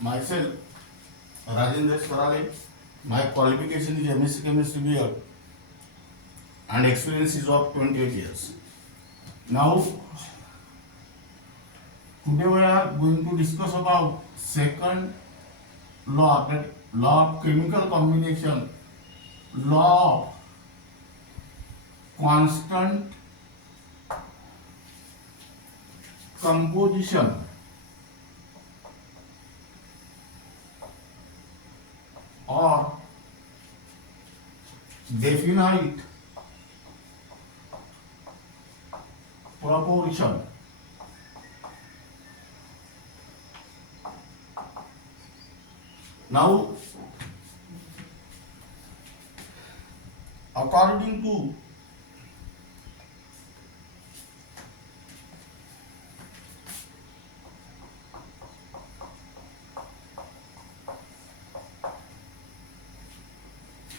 Myself, Rajendra Swarale. My qualification is MSc Chemistry BL and experience is of 28 years. Now, today we are going to discuss about second law, that law of chemical combination, law of constant composition or definite proportion. Now, according to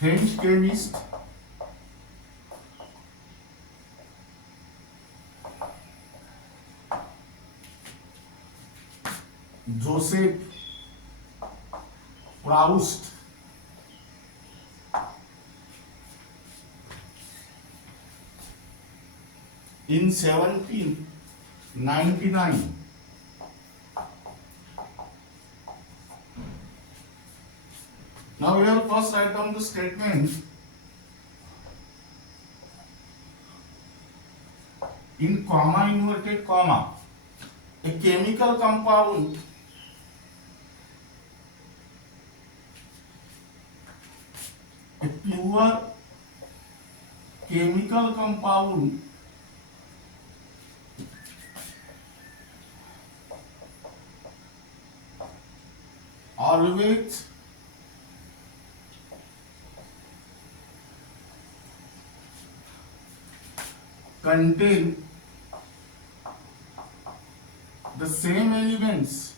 French chemist Joseph Proust in 1799 now we will first write down the statement in comma, inverted comma. A chemical compound a pure chemical compound always contain the same elements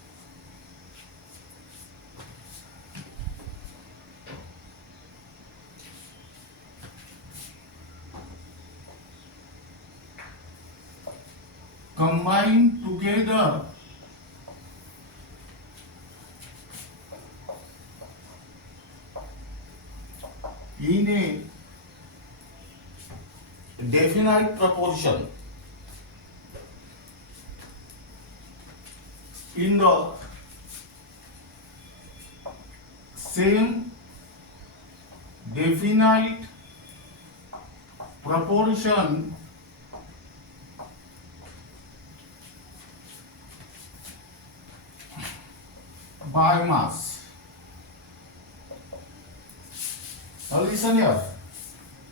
combined together in a definite proportion. In the same definite proportion by mass. Now listen here.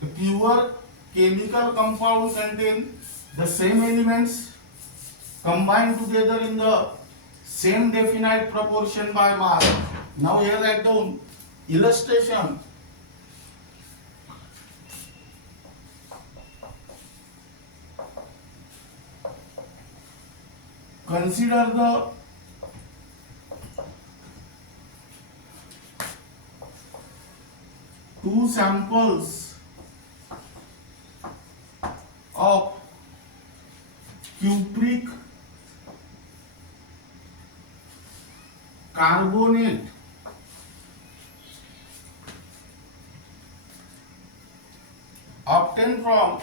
A pure chemical compound contain the same elements combined together in the same definite proportion by mass. Now here write down illustration. Consider the two samples of cupric carbonate obtained from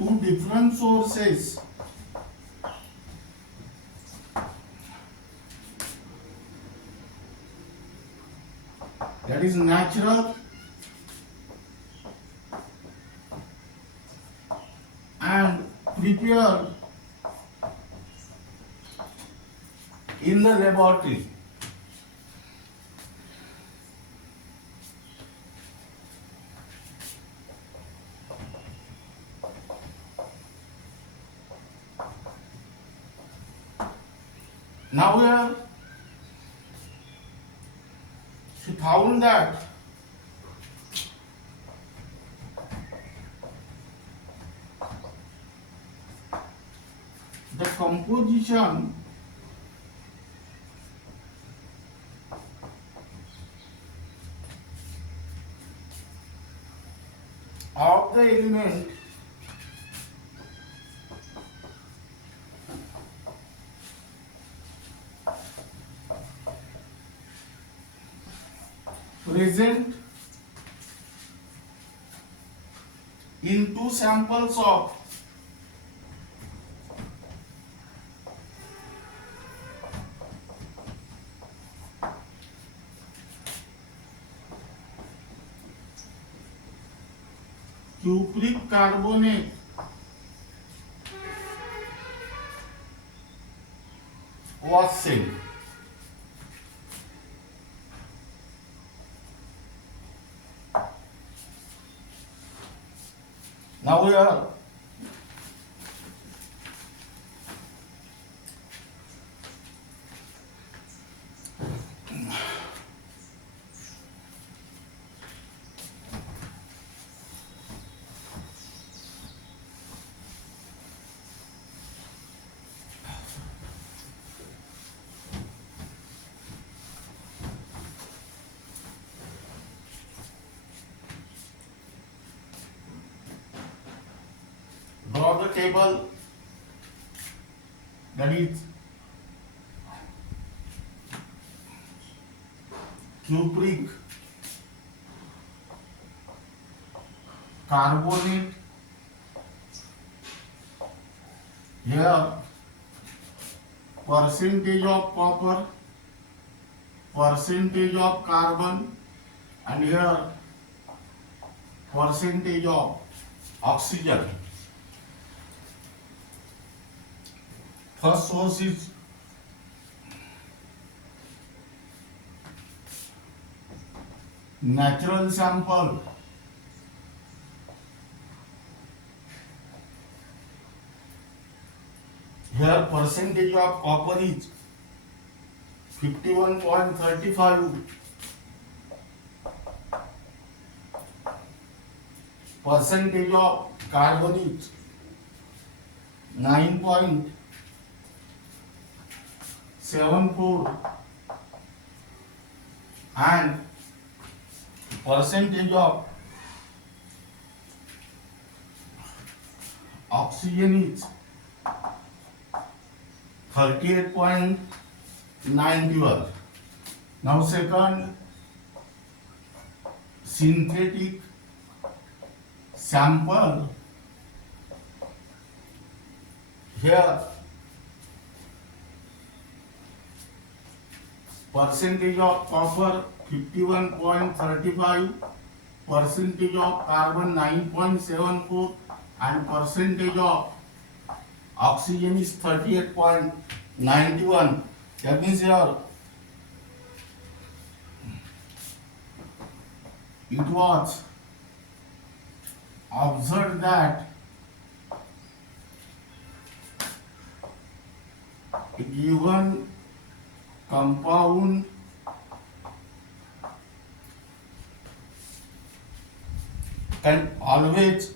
two different sources. That is natural and prepared in the laboratory. Now we have found that the composition of the element present in two samples of cupric carbonate was same. Now here draw the table that is cupric carbonate. Here percentage of copper, percentage of carbon, and here percentage of oxygen. First source is natural sample. Here percentage of copper is 51.35. Percentage of carbon is 9.74, and percentage of oxygen is 38.91. Now second, synthetic sample. Here percentage of copper 51.35, percentage of carbon 9.74, and percentage of oxygen is 38.91. That means here it was observed that a given compound can always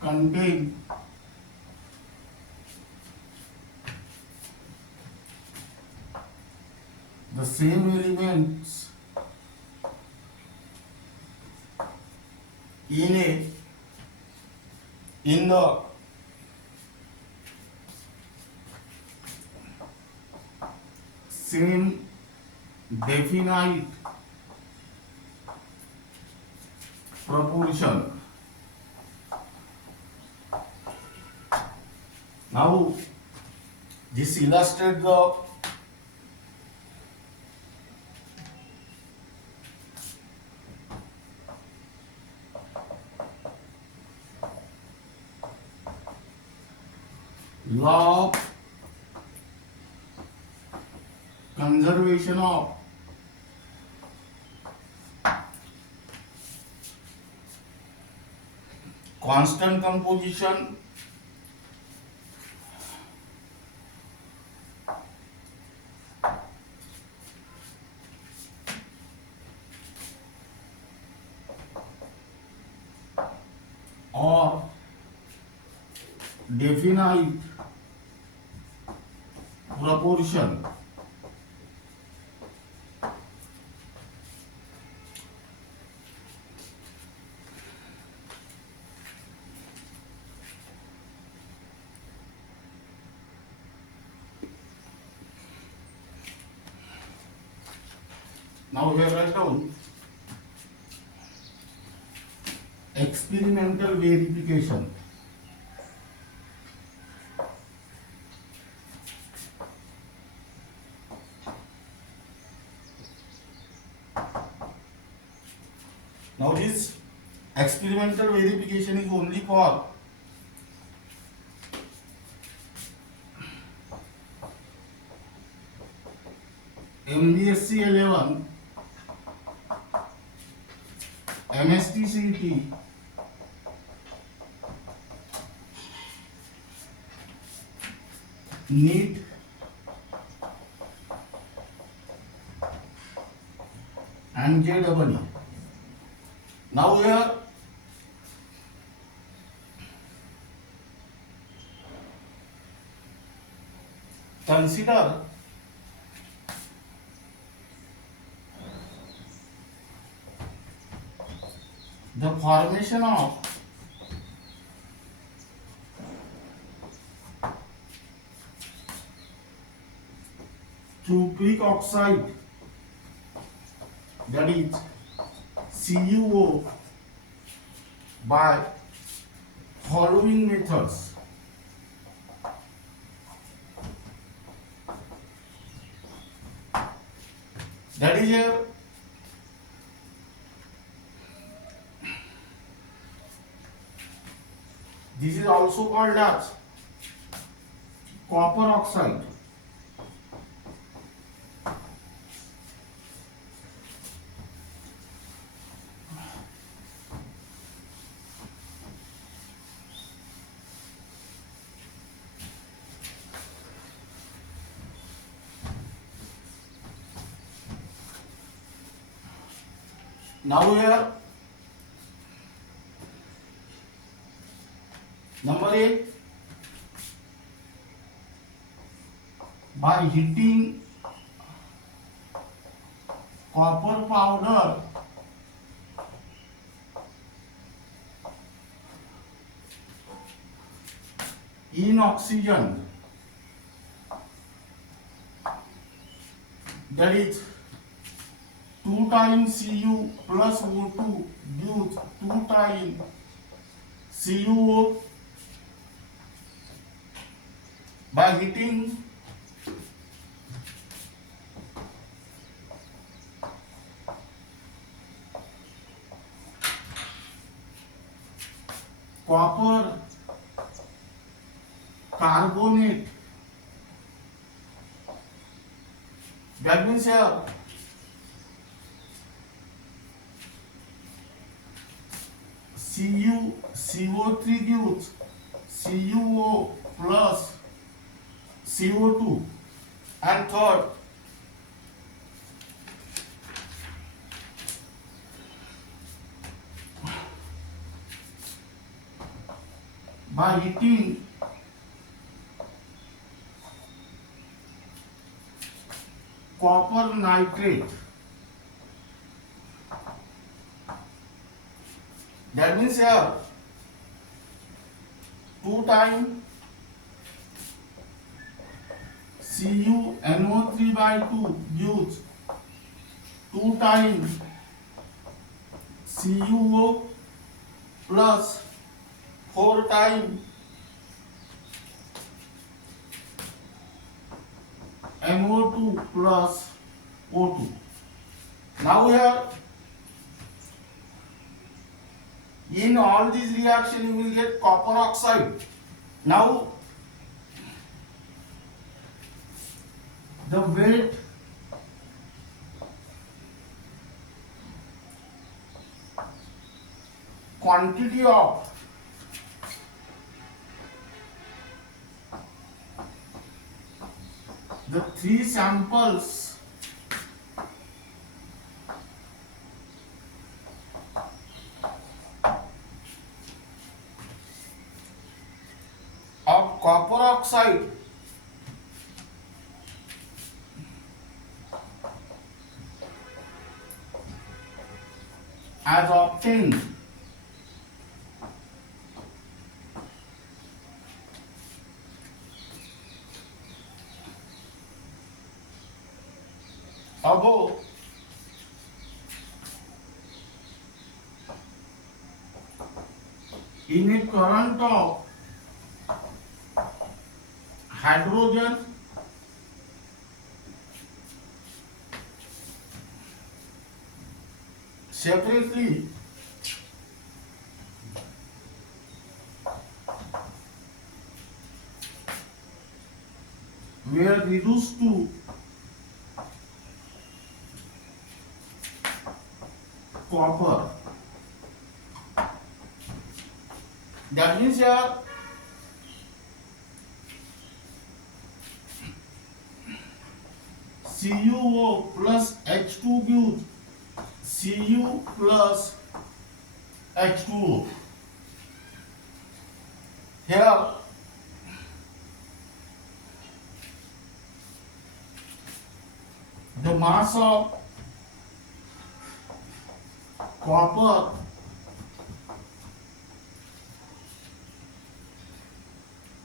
contain the same elements in the same definite proportion. Now this illustrates the law of conservation of constant composition or definite proportion Now here write down experimental verification. Now this experimental verification is only for MBSE 11, MHT-CET, NEET, and JEE. Now here consider the formation of cupric oxide, that is CuO, by following methods. That is here this is also called as copper oxide. Now here number 8, by heating copper powder in oxygen, that is 2 times Cu plus O2 gives 2 times CuO. By heating copper carbonate, that means here CO3 gives CuO plus CO2, and third by heating copper nitrate, that means here 2 times CuNO3 by 2 gives 2 times CuO plus 4 times NO2 plus O2. Now here in all these reactions you will get copper oxide. Now the weight quantity of the 3 samples of copper oxide as obtained above in a current of hydrogen separately were reduced to copper. That means here CuO plus H2 gives Cu plus H2O. Here the mass of copper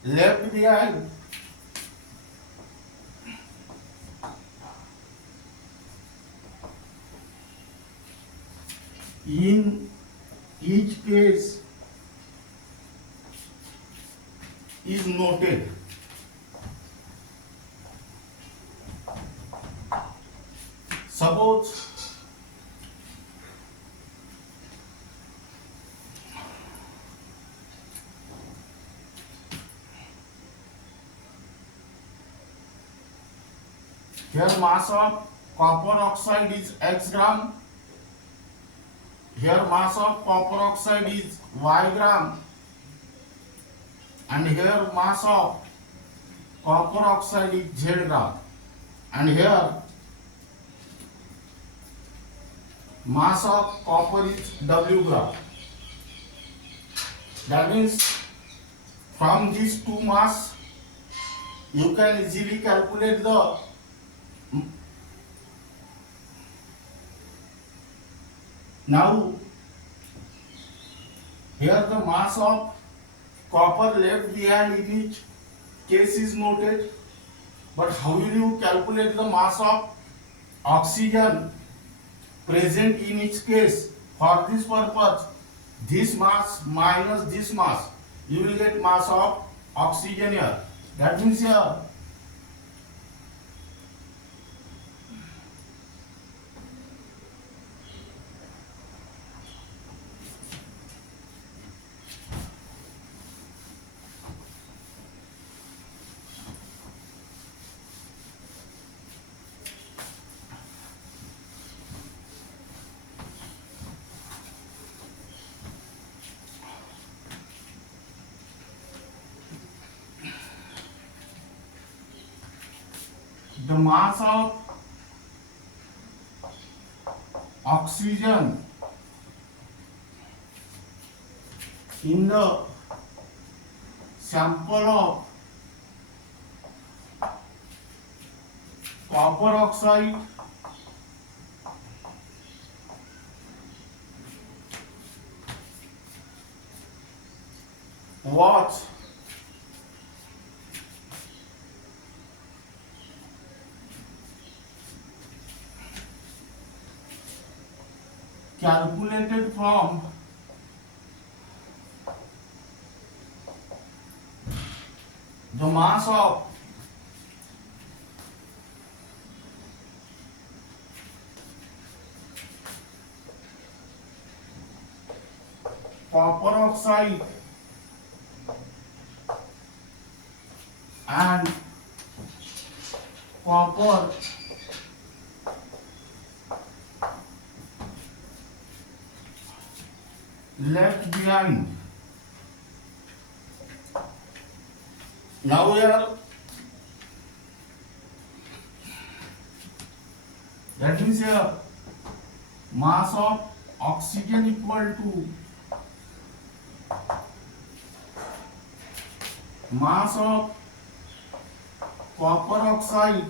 left behind in each case is noted. Suppose here mass of copper oxide is x gram, here mass of copper oxide is y gram, and here mass of copper oxide is z gram, and here mass of copper is W gram. That means from these two mass you can easily calculate the now here the mass of copper left behind in each case is noted, but how will you calculate the mass of oxygen present in each case? For this purpose, this mass minus this mass, you will get mass of oxygen here. That means here the mass of oxygen in the sample of copper oxide was calculated from the mass of copper oxide and copper left behind. Now here that means here mass of oxygen equal to mass of copper oxide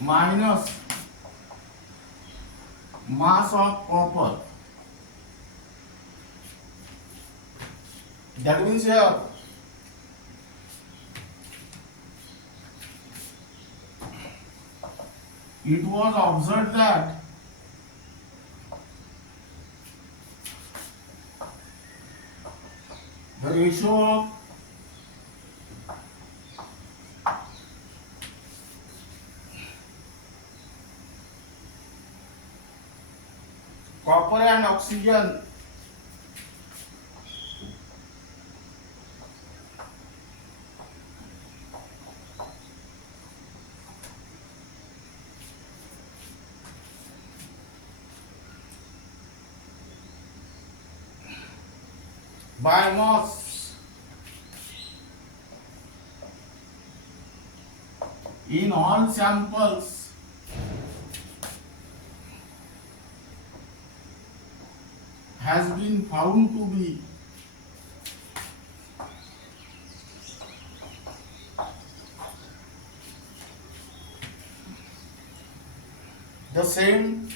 minus mass of copper. That means here it was observed that ratio of copper and oxygen by mass in all samples has been found to be the same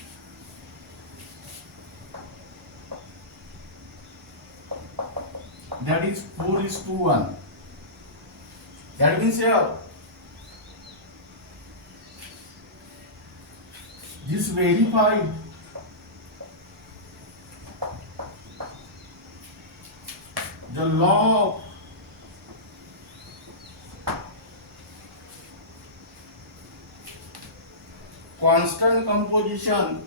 that is 4:1. That means here this verified the law of constant composition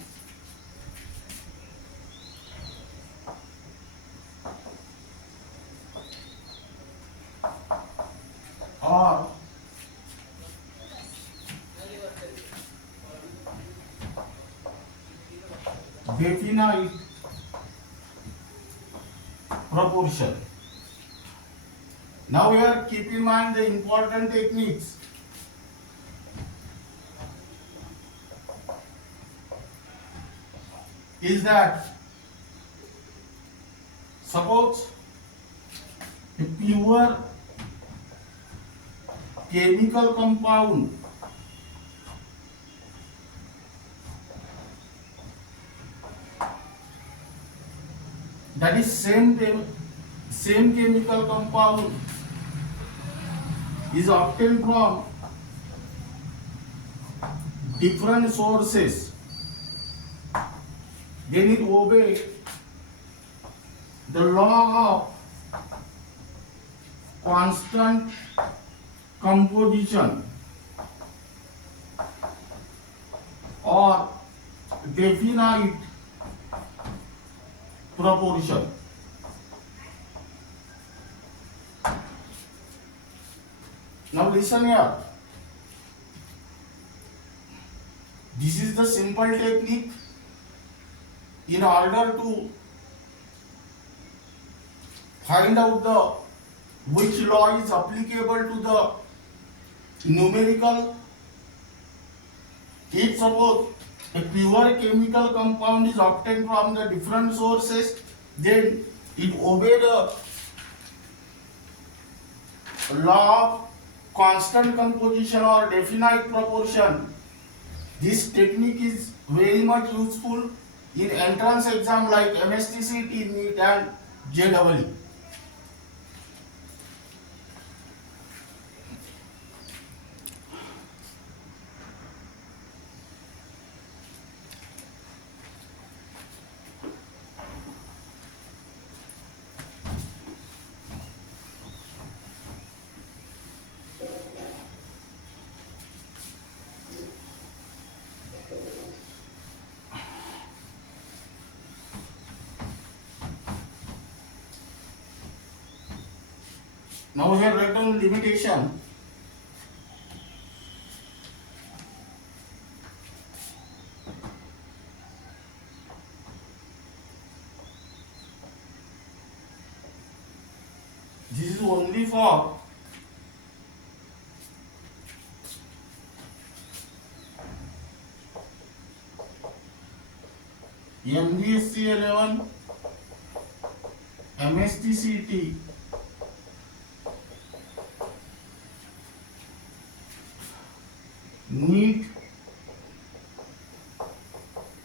or definite proportion. Now here keep in mind the important techniques. Is that suppose a pure chemical compound that is same chemical compound is obtained from different sources, then it obeys the law of constant composition or definite proportion. Now listen here. This is the simple technique in order to find out which law is applicable to the numerical. If suppose a pure chemical compound is obtained from the different sources, then it obeys the law of constant composition or definite proportion. This technique is very much useful in entrance exam like MSTCET, NEET and JEE. Now here write down limitation. This is only for MBSE 11, MHTCET, NEET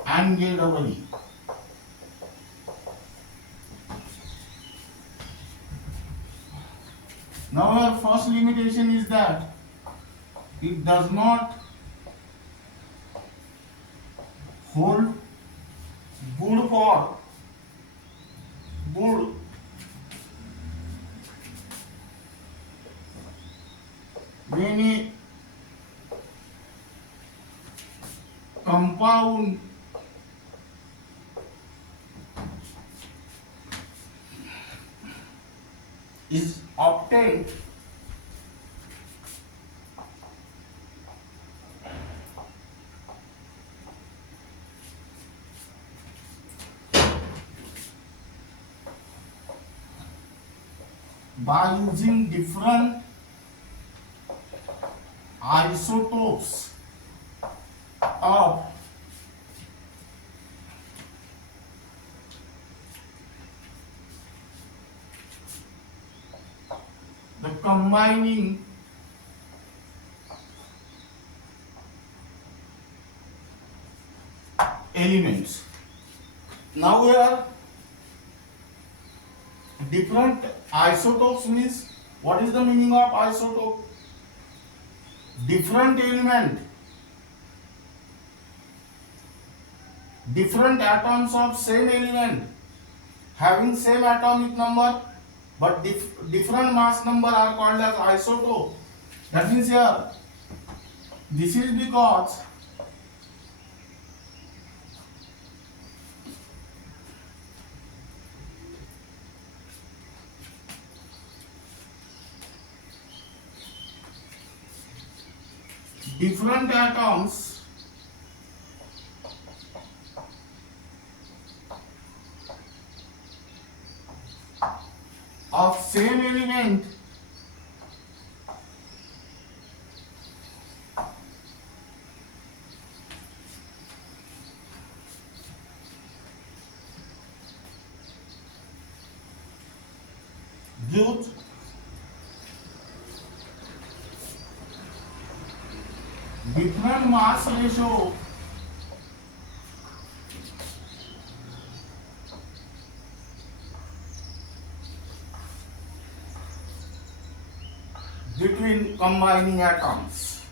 and JEE. Now our first limitation is that it does not hold good when a compound is obtained by using different isotopes of the combining elements. Now here different isotopes means, what is the meaning of isotope? Different element, different atoms of same element having same atomic number but different mass number are called as isotope. That means here this is because different atoms of same element gives different mass ratio between combining atoms.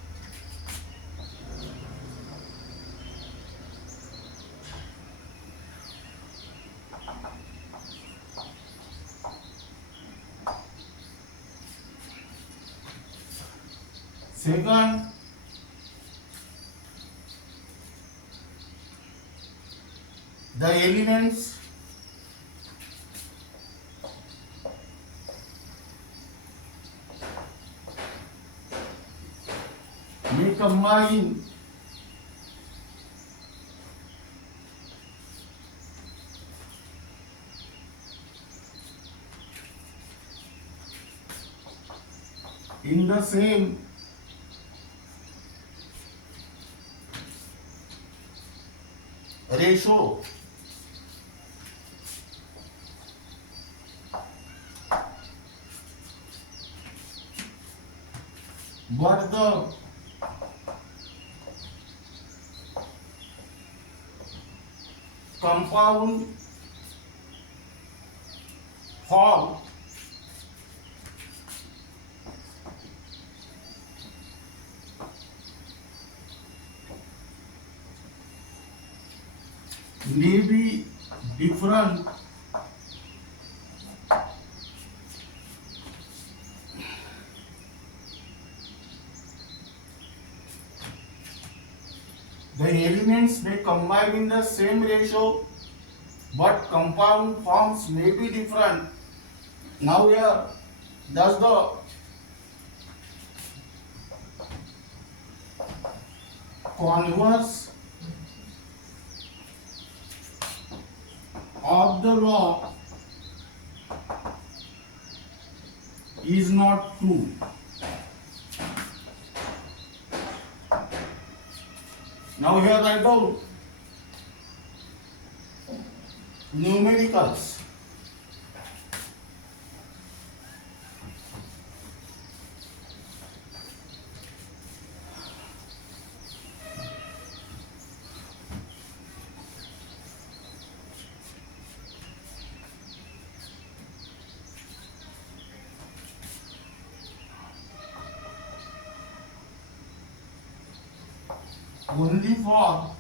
Second, the elements may combine in the same ratio but the compound form may be different the elements may combine in the same ratio but compound forms may be different. Now here thus the converse of the law is not true. Now here write down numericals. Only for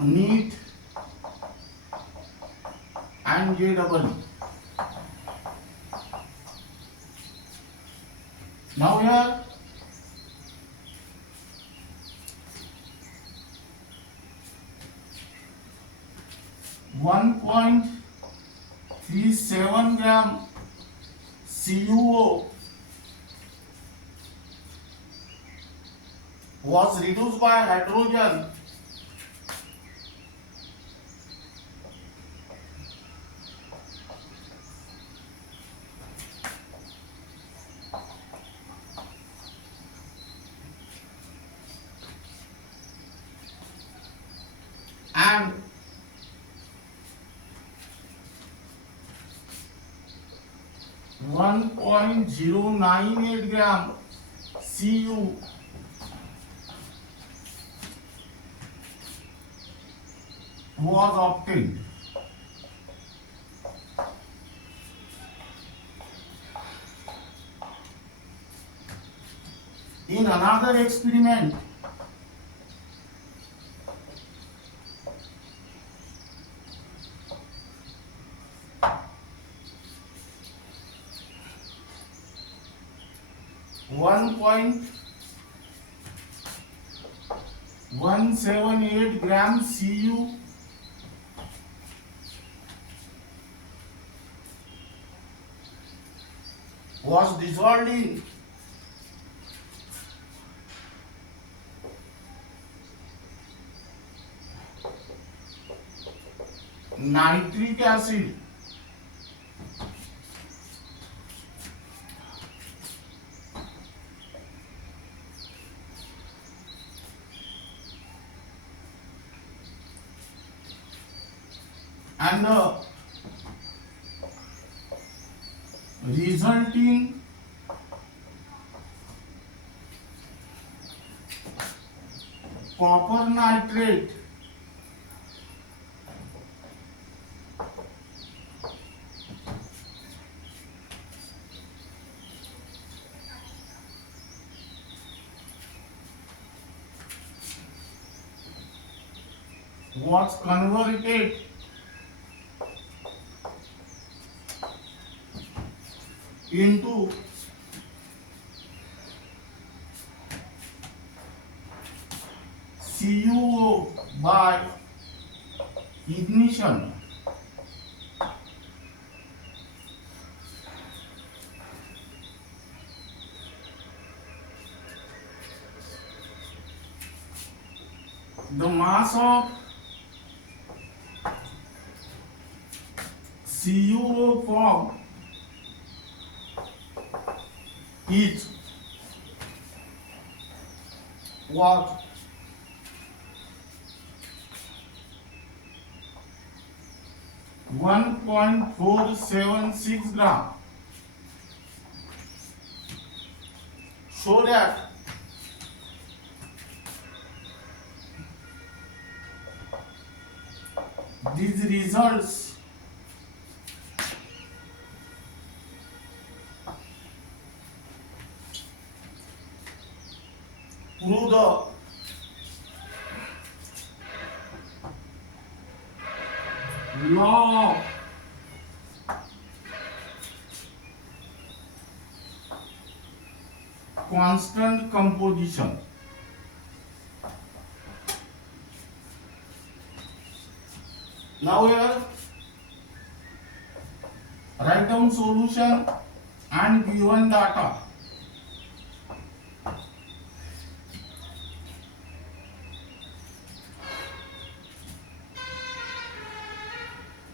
NEET and JEE. Now here 1.37 gram CuO was reduced by hydrogen and 1.098 gram Cu was obtained. In another experiment, one point 178 gram Cu was dissolved in nitric acid and the resulting copper nitrate was converted into CuO by ignition. The mass of CuO formed is was 1.476 gram. So that these results prove the law of constant composition. Now here write down solution and given data.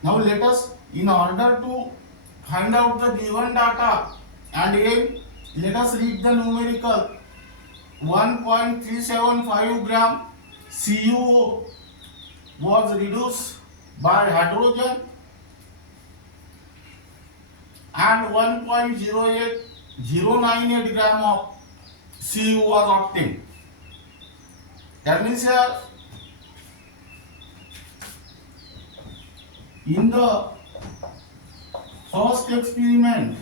Now let us, in order to find out the given data and again let us read the numerical. 1.375 gram CuO was reduced by hydrogen and 1.098 gram of Cu was obtained. That means here in the first experiment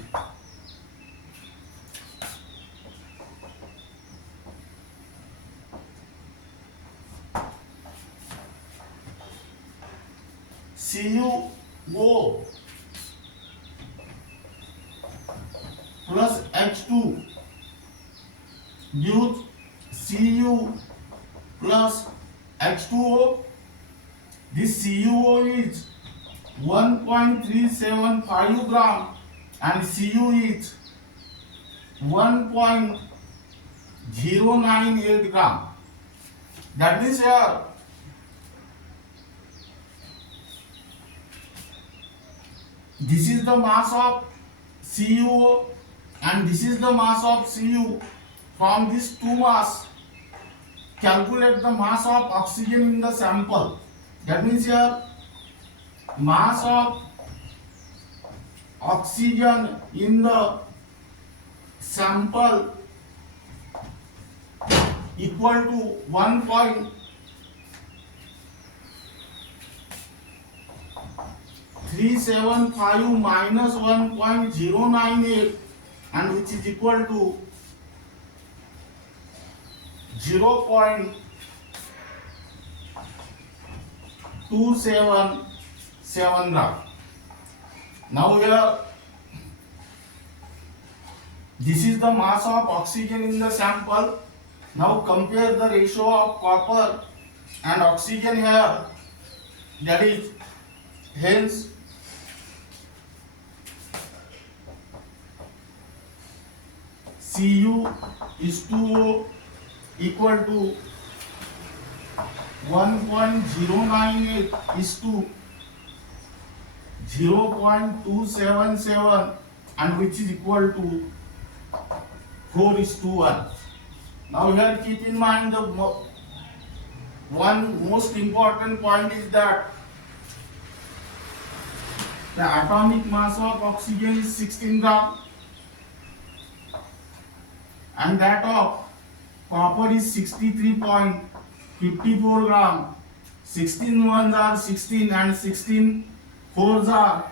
CuO plus H2 gives Cu plus H2O. This CuO is 1.375 gram and Cu is 1.098 gram. That means here this is the mass of CuO and this is the mass of Cu. From these two mass, calculate the mass of oxygen in the sample. That means here mass of oxygen in the sample equal to 1.375 minus 1.098 and which is equal to 0.277 gram. Now here this is the mass of oxygen in the sample. Now compare the ratio of copper and oxygen here. That is hence Cu is 2O equal to 1.098 is to 0.277 and which is equal to 4:1. Now here keep in mind the one most important point is that the atomic mass of oxygen is 16 gram and that of copper is 63.54 gram. 16 ones are 16 and 16 fours are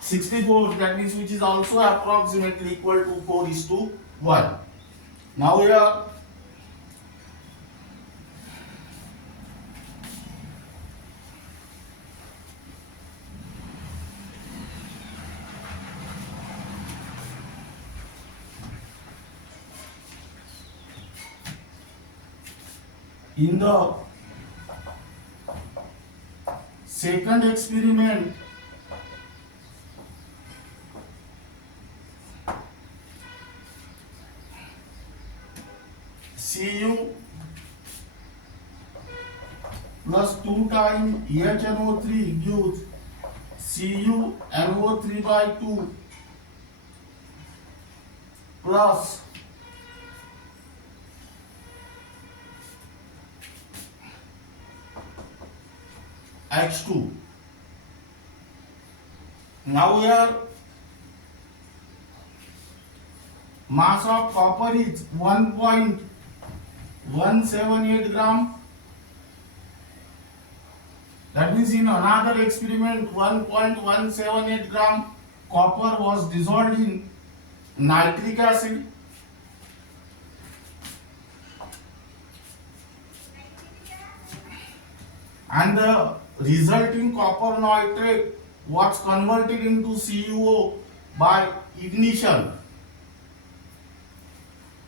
64. That means which is also approximately equal to 4:1. Now here in the second experiment, Cu plus 2 times HNO3 gives CuNO3 by 2 plus H2. Now here mass of copper is 1.178 gram. That means in another experiment 1.178 gram copper was dissolved in nitric acid. And the resulting copper nitrate was converted into CuO by ignition.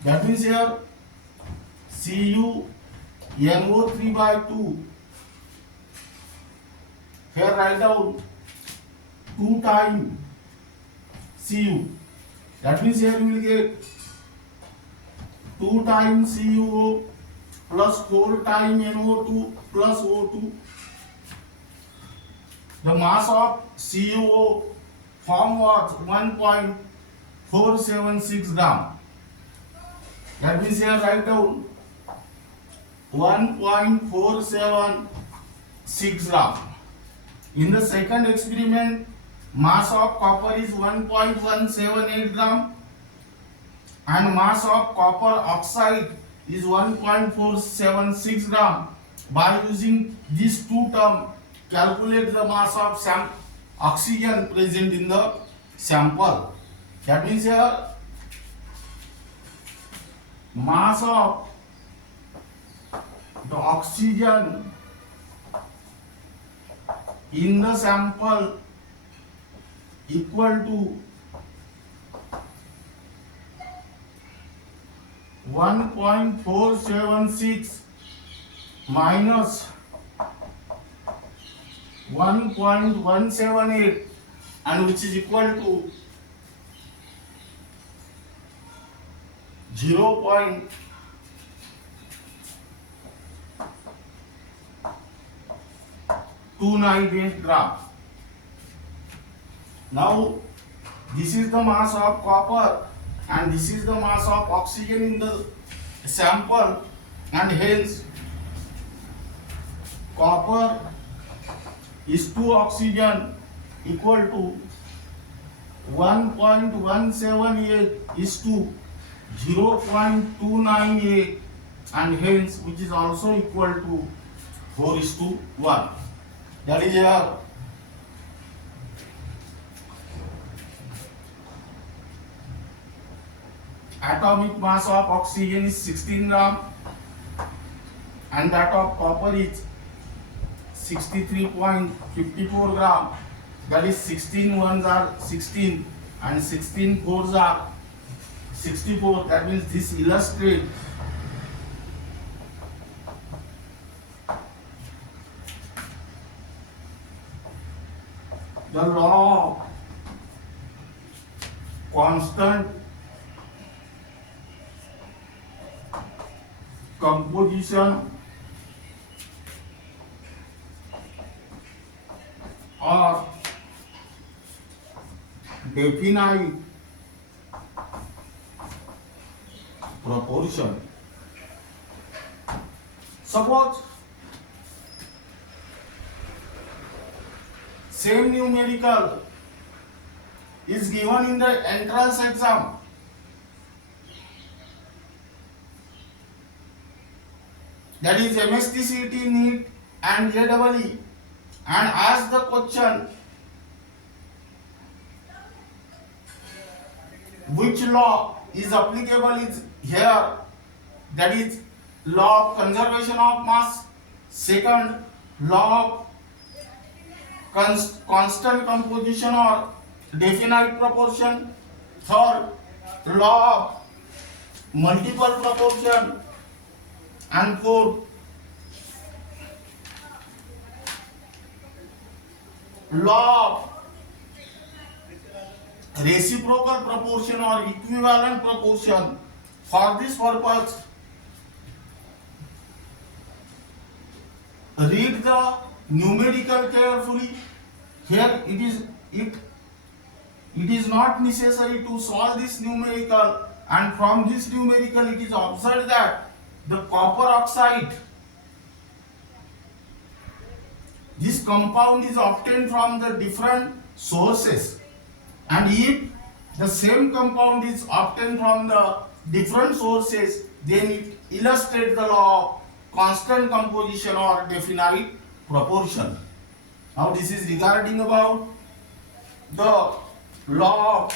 That means here CuNO3 by 2. Here write down 2 times Cu. That means here we will get 2 times CuO plus 4 times NO2 plus O2. The mass of CuO form was 1.476 gram. That means here write down 1.476 gram. In the second experiment, mass of copper is 1.178 gram and mass of copper oxide is 1.476 gram. By using these two terms, calculate the mass of oxygen present in the sample. That means here mass of the oxygen in the sample equal to 1.476 minus 1.178 and which is equal to 0.298 gram. Now this is the mass of copper and this is the mass of oxygen in the sample, and hence copper is to oxygen equal to 1.178 is to 0.298, and hence which is also equal to 4:1. That is here. Atomic mass of oxygen is 16 gram and that of copper is 63.54 gram. That is 16 ones are 16 and 16 fours are 64. That means this illustrates the law of constant composition or definite proportion. Suppose same numerical is given in the entrance exam. That is MST, CET, NEET and JEE, and ask the question which law is applicable is here, that is law of conservation of mass, second law of constant composition or definite proportion, third law of multiple proportion, and fourth law of reciprocal proportion or equivalent proportion. For this purpose, read the numerical carefully. Here it is not necessary to solve this numerical, and from this numerical it is observed that the copper oxide, this compound is obtained from the different sources, and if the same compound is obtained from the different sources, then it illustrates the law of constant composition or definite proportion. Now this is regarding about the law of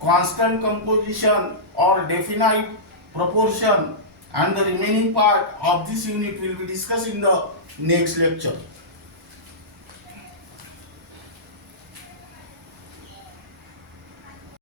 constant composition or definite proportion, and the remaining part of this unit will be discussed in the next lecture.